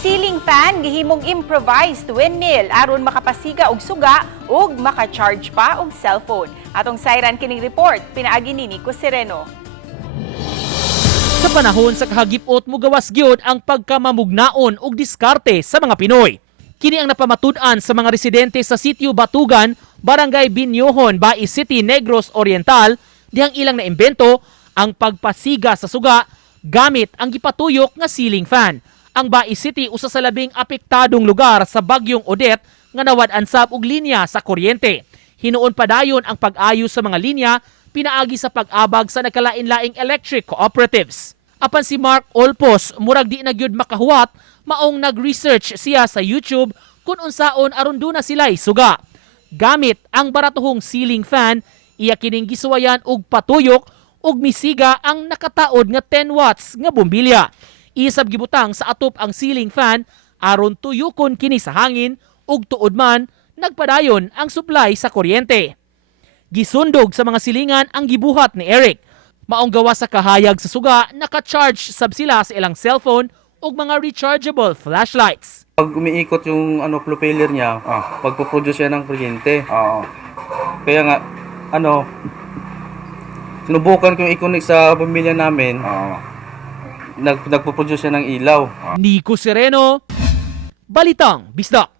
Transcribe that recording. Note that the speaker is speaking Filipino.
Ceiling fan gihimong improvised windmill aron makapasiga og suga ug maka-charge pa og cellphone. Atong sayran kining report pinaagi ni Nico Sereno. Sa panahon sa kahagipot mugawas gyud ang pagkamamugnaon ug diskarte sa mga Pinoy. Kini ang napamatud-an sa mga residente sa sitio Batugan, Barangay Binyohon, Bai City, Negros Oriental, dihang ilang naimbento ang pagpasiga sa suga gamit ang gipatuyok nga ceiling fan. Ang Bai City usa sa labing apektadong lugar sa bagyong Odette nga nawad-ansab og linya sa kuryente. Hinuon pa dayon ang pag-ayos sa mga linya pinaagi sa pag-abag sa nagkalain-laing electric cooperatives. Apan si Mark Olpos, murag di na gyud makahuwat, maong nag-research siya sa YouTube kung unsaon aron duna sila suga. Gamit ang baratuhong ceiling fan, iya kining gisuwayan og patuyok ug misiga ang nakataod nga 10 watts nga bombilya. Isab gibutang sa atop ang ceiling fan aron tuyukon kini sa hangin ug tuod man nagpadayon ang supply sa kuryente. Gisundog sa mga silingan ang gibuhat ni Eric. Maong gawa sa kahayag sa suga, naka-charge sab sila sa ilang cellphone ug mga rechargeable flashlights. Pag umiikot yung propeller niya, magpo-produce siya ng kuryente. Kaya nga, sinubukan ko yung i-connect sa pamilya namin, nagpo-produce siya ng ilaw. Nico Sereno, Balitang Bisdak.